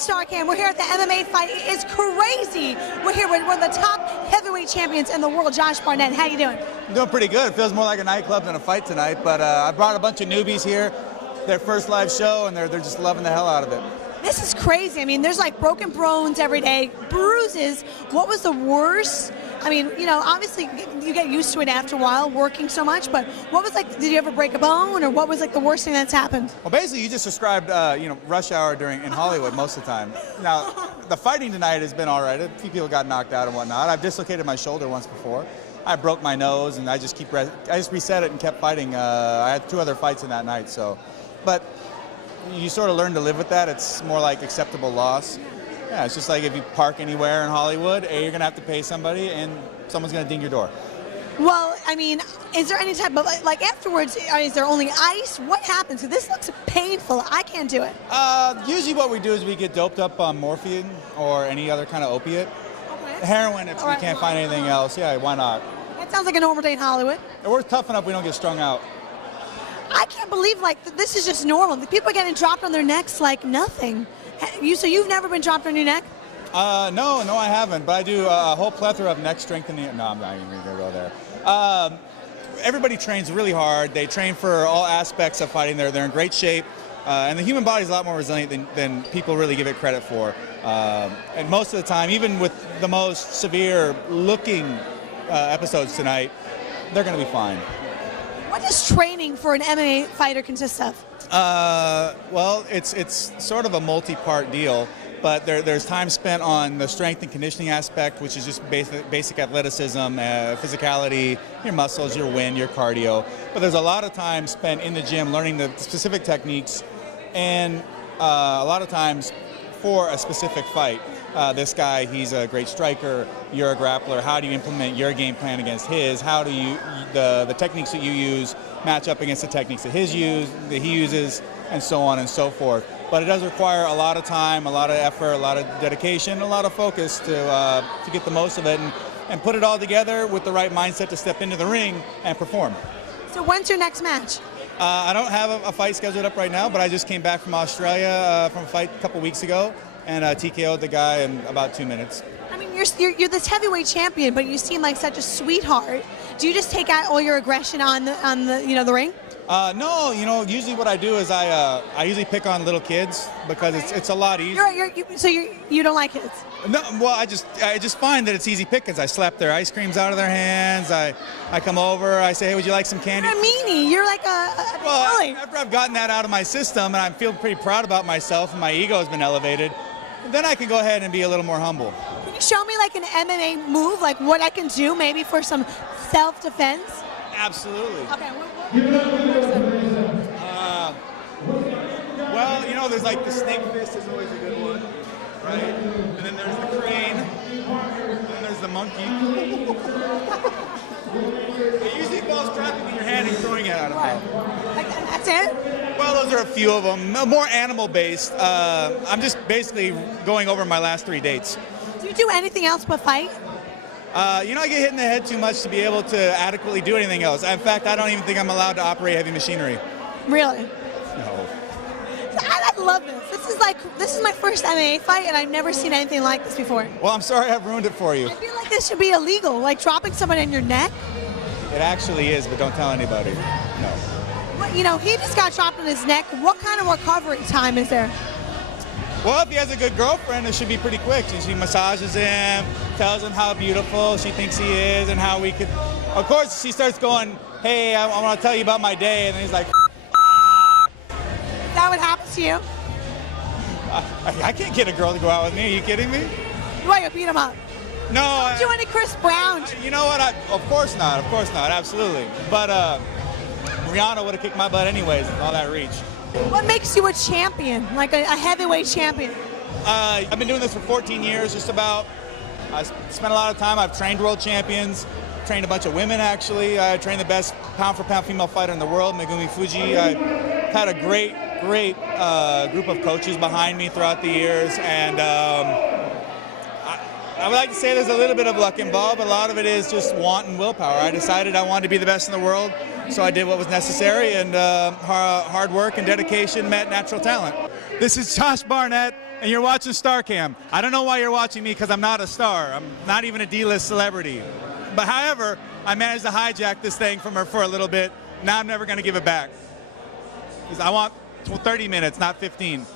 Starcam. We're here at the MMA fight. It's crazy. We're here with one of the top heavyweight champions in the world, Josh Barnett. How you doing? I'm doing pretty good. It feels more like a nightclub than a fight tonight, but I brought a bunch of newbies here, their first live show, and they're just loving the hell out of it. This is crazy. I mean, there's like broken bones every day, bruises. What was the worst? I mean, you know, obviously you get used to it after a while, working so much, but what was like, did you ever break a bone, or what was like the worst thing that's happened? Well, basically, you just described, rush hour in Hollywood most of the time. Now, the fighting tonight has been all right. A few people got knocked out and whatnot. I've dislocated my shoulder once before. I broke my nose, and I just reset it and kept fighting. I had 2 other fights in that night, so. But you sort of learn to live with that. It's more like acceptable loss. Yeah, it's just like if you park anywhere in Hollywood, you're going to have to pay somebody, and someone's going to ding your door. Well, I mean, is there any type of, like afterwards, is there only ice? What happens? This looks painful. I can't do it. Usually what we do is we get doped up on morphine or any other kind of opiate. Okay. Heroin if we can't find anything else. Yeah, why not? That sounds like a normal day in Hollywood. We're tough enough we don't get strung out. I can't believe, like, this is just normal. The people are getting dropped on their necks like nothing. So you've never been dropped on your neck? No, I haven't. But I do a whole plethora of neck strengthening. No, I'm not even going to go there. Everybody trains really hard. They train for all aspects of fighting. They're in great shape. And the human body is a lot more resilient than people really give it credit for. And most of the time, even with the most severe looking episodes tonight, they're going to be fine. What does training for an MMA fighter consist of? Well, it's sort of a multi-part deal, but there's time spent on the strength and conditioning aspect, which is just basic athleticism, physicality, your muscles, your wind, your cardio. But there's a lot of time spent in the gym learning the specific techniques, and a lot of times for a specific fight. This guy, he's a great striker, you're a grappler. How do you implement your game plan against his? How do you, the techniques that you use match up against the techniques that he uses, and so on and so forth. But it does require a lot of time, a lot of effort, a lot of dedication, a lot of focus to get the most of it and put it all together with the right mindset to step into the ring and perform. So when's your next match? I don't have a fight scheduled up right now, but I just came back from Australia from a fight a couple weeks ago, and TKO'd the guy in about 2 minutes. I mean, you're this heavyweight champion, but you seem like such a sweetheart. Do you just take out all your aggression on the ring? No, usually what I do is I usually pick on little kids because it's a lot easier. So you don't like kids? No, well, I just find that it's easy pickings. I slap their ice creams out of their hands. I come over. I say, hey, would you like some candy? You're a meanie. You're like a bully. After I've gotten that out of my system and I feel pretty proud about myself and my ego has been elevated, then I can go ahead and be a little more humble. Can you show me like an MMA move, like what I can do maybe for some self-defense? Absolutely. Okay. Well, there's like the snake fist is always a good one, right? And then there's the crane, and then there's the monkey. It usually involves trapping in your hand and throwing it out of it. Like, that's it? Well, those are a few of them. More animal-based. I'm just basically going over my last 3 dates. Do you do anything else but fight? I get hit in the head too much to be able to adequately do anything else. In fact, I don't even think I'm allowed to operate heavy machinery. Really? No. I love this. This is my first MMA fight, and I've never seen anything like this before. Well, I'm sorry I've ruined it for you. I feel like this should be illegal, like dropping someone in your neck. It actually is, but don't tell anybody. No. Well, he just got dropped on his neck. What kind of recovery time is there? Well, if he has a good girlfriend, it should be pretty quick. She massages him, tells him how beautiful she thinks he is, and how we could. Of course, she starts going, hey, I want to tell you about my day, and then he's like, Is that what happens to you? I can't get a girl to go out with me. Are you kidding me? Why, you beat him up? No. Don't do any Chris Brown. You know what? Of course not. Of course not. Absolutely. But Rihanna would have kicked my butt anyways with all that reach. What makes you a champion, like a heavyweight champion? I've been doing this for 14 years, just about. I spent a lot of time. I've trained world champions, trained a bunch of women, actually. I trained the best pound-for-pound female fighter in the world, Megumi Fuji. I had a great group of coaches behind me throughout the years, and I would like to say there's a little bit of luck involved, but a lot of it is just want and willpower. I decided I wanted to be the best in the world, so I did what was necessary, and hard work and dedication met natural talent. This is Josh Barnett, and you're watching StarCam. I don't know why you're watching me, because I'm not a star. I'm not even a D-list celebrity. But however, I managed to hijack this thing from her for a little bit. Now I'm never going to give it back. 'Cause I want 30 minutes, not 15.